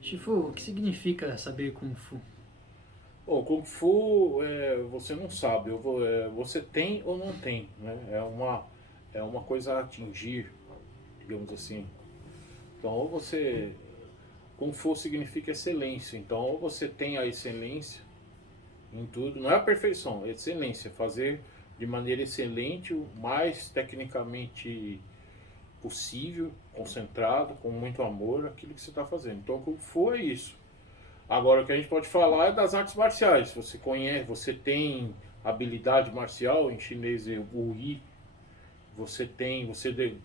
Shifu, o que significa saber Kung Fu? O Kung Fu, você não sabe, você tem ou não tem, né? É uma coisa a atingir, digamos assim. Então, ou você. Kung Fu significa excelência, então ou você tem a excelência em tudo, não é a perfeição, é excelência, fazer de maneira excelente, o mais tecnicamente possível, concentrado, com muito amor, aquilo que você está fazendo. Então, Kung Fu é isso. Agora, o que a gente pode falar é das artes marciais. Você conhece, você tem habilidade marcial, em chinês é o Yi.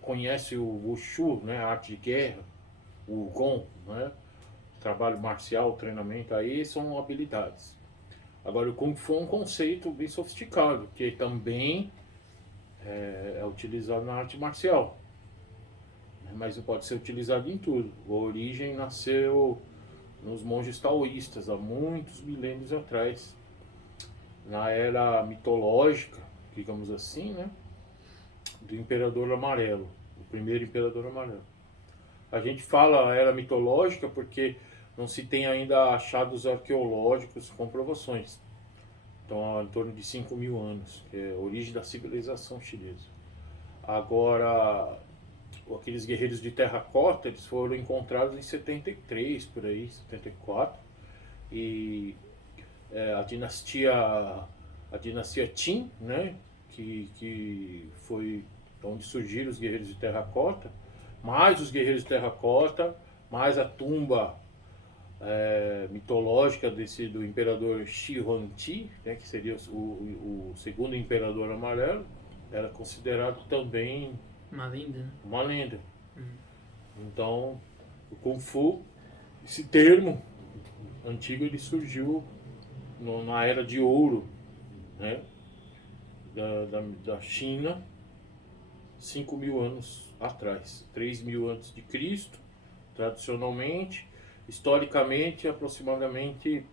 Conhece o Wushu, né, a arte de guerra, o Gon, né, trabalho marcial, treinamento, aí são habilidades. Agora, o Kung Fu é um conceito bem sofisticado, que também é utilizado na arte marcial, né, mas não pode ser utilizado em tudo. A origem nasceu nos monges taoístas, há muitos milênios atrás, na era mitológica, digamos assim, né, do Imperador Amarelo, o primeiro Imperador Amarelo. A gente fala era mitológica porque não se tem ainda achados arqueológicos, comprovações. Então, há em torno de 5 mil anos, que é a origem da civilização chinesa. Agora, aqueles guerreiros de terracota, eles foram encontrados em 73, por aí, 74. E a dinastia Qin, né, que foi onde surgiram os guerreiros de terracota, mais os guerreiros de terracota, mais a tumba mitológica do imperador Shi Huangdi, né, que seria o segundo imperador amarelo, era considerado também Uma lenda, né? uma lenda. Hum. Então, o Kung Fu, esse termo antigo, ele surgiu na era de ouro, né, da China, 5 mil anos atrás, 3 mil antes de Cristo, tradicionalmente, historicamente, aproximadamente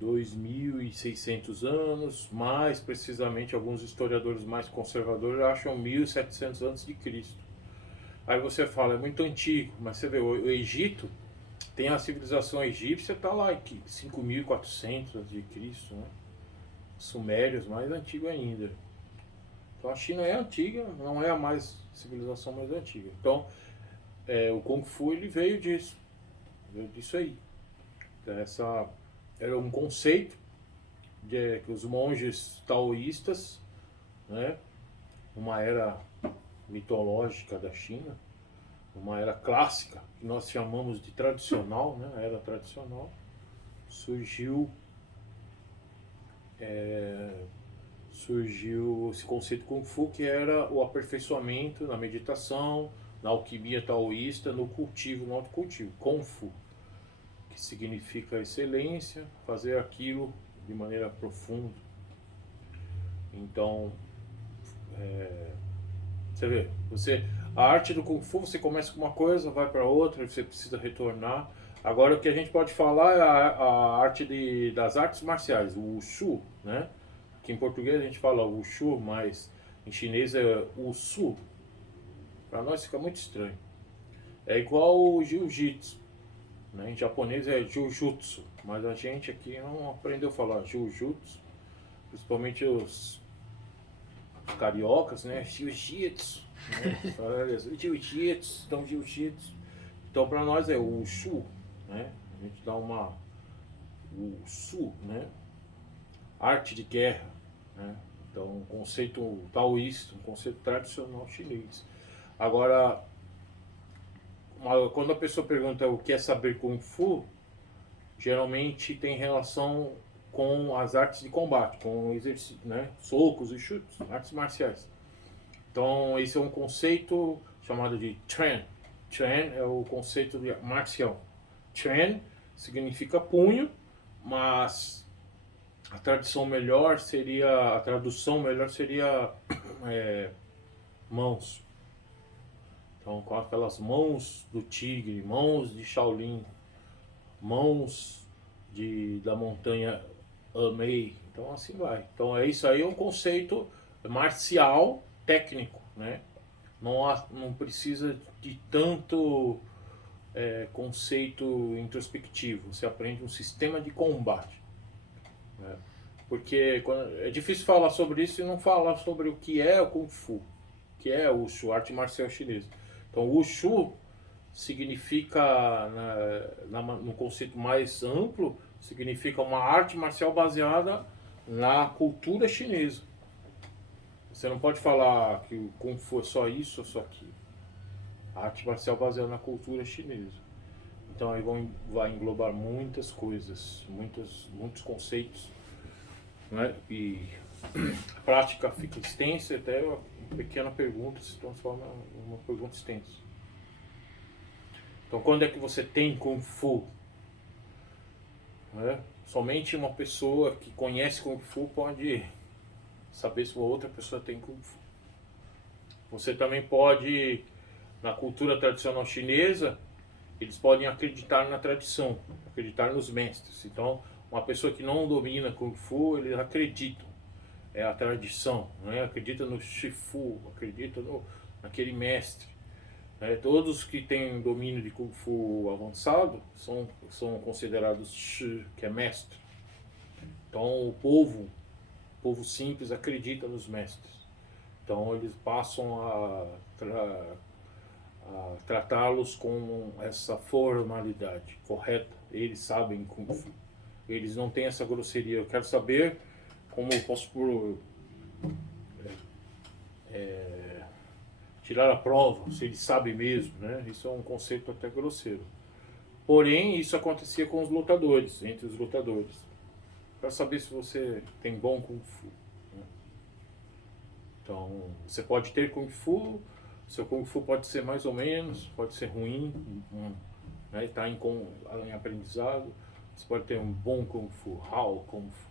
2.600 anos, mais precisamente alguns historiadores mais conservadores acham 1.700 antes de Cristo. Aí você fala, é muito antigo, mas você vê, o Egito tem a civilização egípcia, está lá em 5.400 antes de Cristo, né? Sumérios, mais antigo ainda. Então a China é antiga, não é a mais civilização mais antiga. Então o Kung Fu ele veio disso aí. Essa era um conceito que os monges taoístas, né, uma era mitológica da China, uma era clássica que nós chamamos de tradicional, né, a era tradicional, surgiu surgiu esse conceito Kung Fu, que era o aperfeiçoamento na meditação, na alquimia taoísta, no cultivo, no autocultivo. Kung Fu, que significa excelência, fazer aquilo de maneira profunda. Então, a arte do Kung Fu, você começa com uma coisa, vai para outra, você precisa retornar. Agora, o que a gente pode falar é a arte das artes marciais, o Wushu, né? Que em português a gente fala Wushu, mas em chinês é Wusu. Para nós fica muito estranho. É igual o Jiu-Jitsu, né? Em japonês é Jujutsu, mas a gente aqui não aprendeu a falar Jiu-Jitsu, principalmente os cariocas, né? Jiu-Jitsu, né? Jiu-Jitsu, então Jiu-Jitsu. Então para nós é o Wushu, né? A gente dá uma Wusu, né? Arte de guerra, né? Então, um conceito taoísta, um conceito tradicional chinês. Agora, quando a pessoa pergunta o que é saber Kung Fu, geralmente tem relação com as artes de combate, com exercício, né? Socos e chutes, artes marciais. Então, esse é um conceito chamado de Tren. Tren é o conceito de marcial. Tren significa punho, mas a tradução melhor seria mãos. Então, com aquelas mãos do tigre, mãos de Shaolin, mãos da montanha Amei. Então, assim vai. Então, isso aí é um conceito marcial técnico, né? Não precisa de tanto conceito introspectivo, você aprende um sistema de combate, né? Porque é difícil falar sobre isso e não falar sobre o que é o Kung Fu, que é o Wushu, arte marcial chinesa. Então, o Wushu significa, no conceito mais amplo, significa uma arte marcial baseada na cultura chinesa. Você não pode falar que o Kung Fu é só isso ou só aquilo. A arte marcial baseada na cultura chinesa. Então aí vai englobar muitas coisas, muitos conceitos, né? E a prática fica extensa, até uma pequena pergunta se transforma em uma pergunta extensa. Então quando é que você tem Kung Fu? Né? Somente uma pessoa que conhece Kung Fu pode saber se uma outra pessoa tem Kung Fu. Você também pode, na cultura tradicional chinesa, eles podem acreditar na tradição, acreditar nos mestres. Então, uma pessoa que não domina Kung Fu, eles acreditam. É a tradição, né? Acredita no Shifu, acredita naquele mestre. Né? Todos que têm domínio de Kung Fu avançado são considerados Shi, que é mestre. Então, o povo simples acredita nos mestres. Então, eles passam a tratá-los com essa formalidade correta. Eles sabem Kung Fu. Eles não têm essa grosseria. Eu quero saber como eu posso tirar a prova, se ele sabe mesmo, né? Isso é um conceito até grosseiro. Porém, isso acontecia com os lutadores, entre os lutadores, para saber se você tem bom Kung Fu, né? Então, você pode ter Kung Fu, seu Kung Fu pode ser mais ou menos, pode ser ruim, né? Está em aprendizado. Você pode ter um bom Kung Fu, Hao Kung Fu,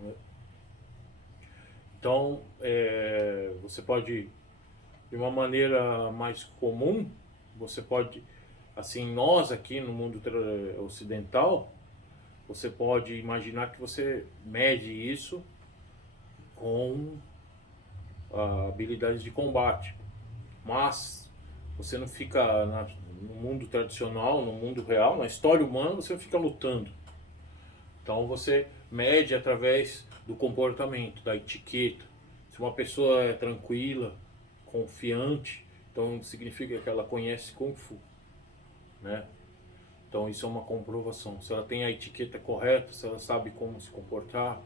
né? Então, você pode, de uma maneira mais comum, você pode, assim, nós aqui no mundo ocidental, você pode imaginar que você mede isso com habilidades de combate, mas você não fica no mundo tradicional, no mundo real, na história humana, você não fica lutando. Então você mede através do comportamento, da etiqueta. Se uma pessoa é tranquila, confiante, então significa que ela conhece Kung Fu, né? Então isso é uma comprovação. Se ela tem a etiqueta correta, se ela sabe como se comportar,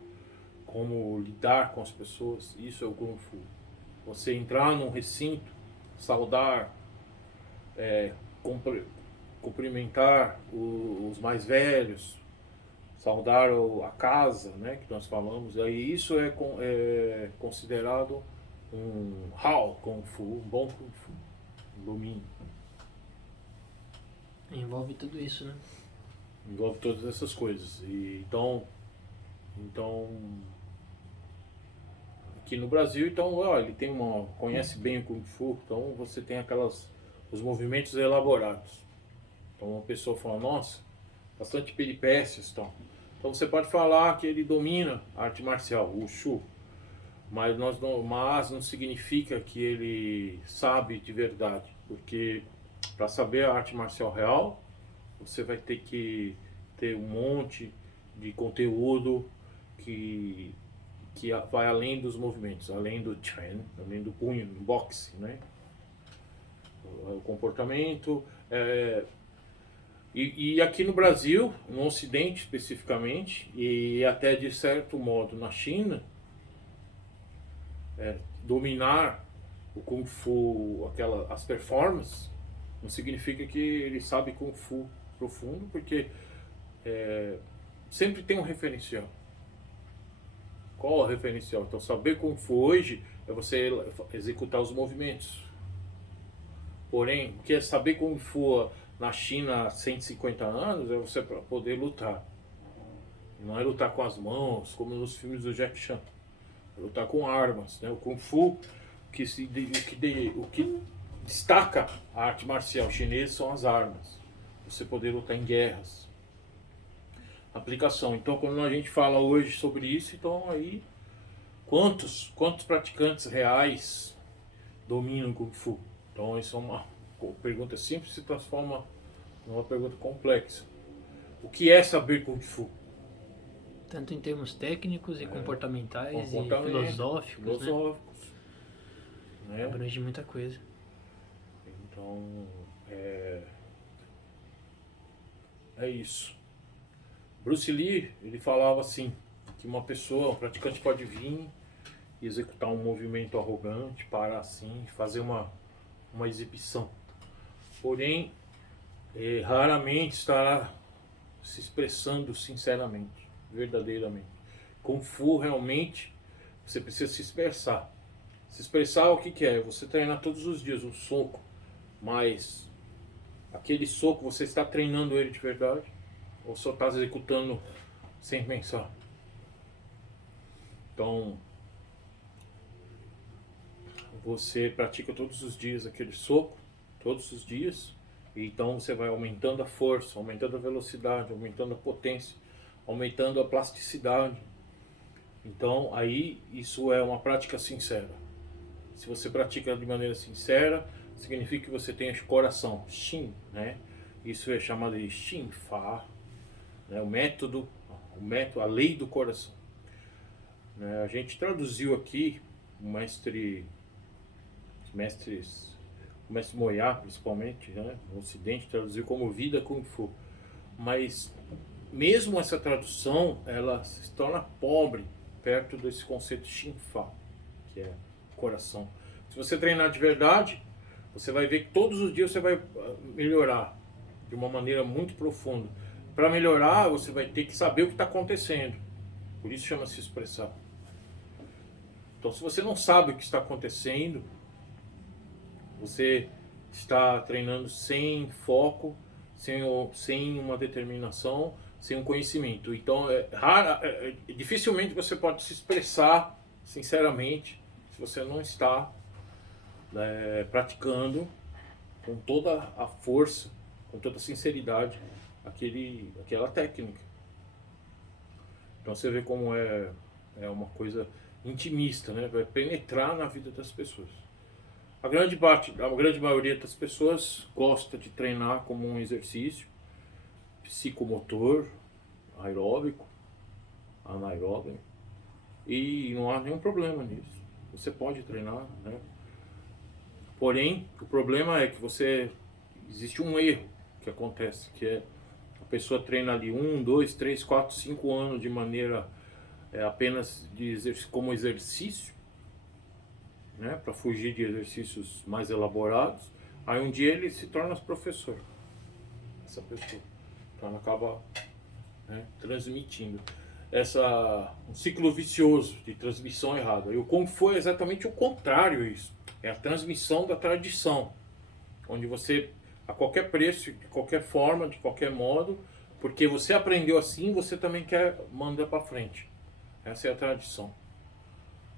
como lidar com as pessoas, isso é o Kung Fu. Você entrar num recinto, saudar, cumprimentar os mais velhos, saudar a casa, né, que nós falamos, aí isso é considerado um Hao Kung Fu, um bom Kung Fu, um domínio. Envolve tudo isso, né? Envolve todas essas coisas. E, então aqui no Brasil, então, ele conhece bem o Kung Fu, então você tem os movimentos elaborados. Então uma pessoa fala, nossa, bastante peripécias, então você pode falar que ele domina a arte marcial, o Wushu, mas não significa que ele sabe de verdade, porque para saber a arte marcial real, você vai ter que ter um monte de conteúdo que vai além dos movimentos, além do Chen, além do punho, do boxe, né? O comportamento. E aqui no Brasil, no Ocidente especificamente, e até de certo modo na China, dominar o Kung Fu, as performances, não significa que ele sabe Kung Fu profundo, porque sempre tem um referencial. Qual é o referencial? Então, saber Kung Fu hoje é você executar os movimentos. Porém, o que é saber Kung Fu na China há 150 anos é você poder lutar. Não é lutar com as mãos, como nos filmes do Jack Chan. É lutar com armas, né? O Kung Fu, o que destaca a arte marcial chinesa são as armas. Você poder lutar em guerras. Aplicação. Então, quando a gente fala hoje sobre isso, então aí quantos praticantes reais dominam Kung Fu? Então, isso é uma pergunta simples, se transforma É uma pergunta complexa. O que é saber Kung Fu? Tanto em termos técnicos e comportamentais e Comportamento, filosóficos, né? filosóficos, né? Abrange muita coisa. Então, é isso. Bruce Lee, ele falava assim, que uma pessoa, um praticante pode vir e executar um movimento arrogante, parar assim, fazer uma exibição. Porém, raramente estará se expressando sinceramente, verdadeiramente. Kung Fu, realmente, você precisa se expressar. Se expressar o que é? Você treinar todos os dias um soco, mas aquele soco você está treinando ele de verdade? Ou só está executando sem pensar? Então, você pratica todos os dias aquele soco, todos os dias, e então você vai aumentando a força, aumentando a velocidade, aumentando a potência, aumentando a plasticidade. Então, aí, isso é uma prática sincera. Se você pratica de maneira sincera, significa que você tem coração, Shin, né? Isso é chamado de Shin Fa, né? O método, a lei do coração. A gente traduziu aqui, o mestre Moyá, principalmente, né? No Ocidente, traduziu como vida Kung Fu. Mas mesmo essa tradução, ela se torna pobre perto desse conceito Shin Fa, que é coração. Se você treinar de verdade, você vai ver que todos os dias você vai melhorar de uma maneira muito profunda. Para melhorar, você vai ter que saber o que está acontecendo. Por isso chama-se expressar. Então, se você não sabe o que está acontecendo, você está treinando sem foco, sem uma determinação, sem um conhecimento. Então, dificilmente você pode se expressar sinceramente se você não está praticando com toda a força, com toda a sinceridade, aquela técnica. Então você vê como é uma coisa intimista, né? Vai penetrar na vida das pessoas. A grande maioria das pessoas gosta de treinar como um exercício psicomotor, aeróbico, anaeróbico, e não há nenhum problema nisso. Você pode treinar, né? Porém, o problema é que existe um erro que acontece, que é a pessoa treina ali 1, 2, 3, 4, 5 anos de maneira apenas como exercício, né, para fugir de exercícios mais elaborados. Aí um dia ele se torna professor, essa pessoa. Então ela acaba, né, transmitindo um ciclo vicioso de transmissão errada. E o Kung Fu é exatamente o contrário isso. É a transmissão da tradição, onde você, a qualquer preço, de qualquer forma, de qualquer modo, porque você aprendeu assim, você também quer mandar para frente. Essa é a tradição,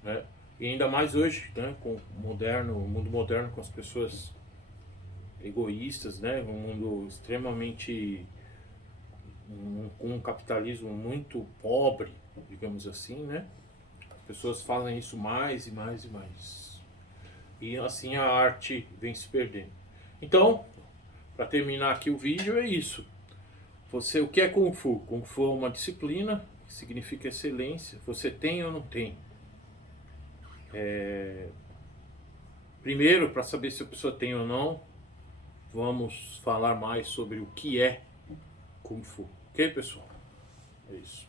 né? E ainda mais hoje, né, com o mundo moderno, com as pessoas egoístas, né, um mundo extremamente com um capitalismo muito pobre, digamos assim, né? As pessoas fazem isso mais e mais e mais. E assim a arte vem se perdendo. Então, para terminar aqui o vídeo, é isso. O que é Kung Fu? Kung Fu é uma disciplina, que significa excelência. Você tem ou não tem? Primeiro, para saber se a pessoa tem ou não, vamos falar mais sobre o que é Kung Fu. Ok, pessoal? É isso.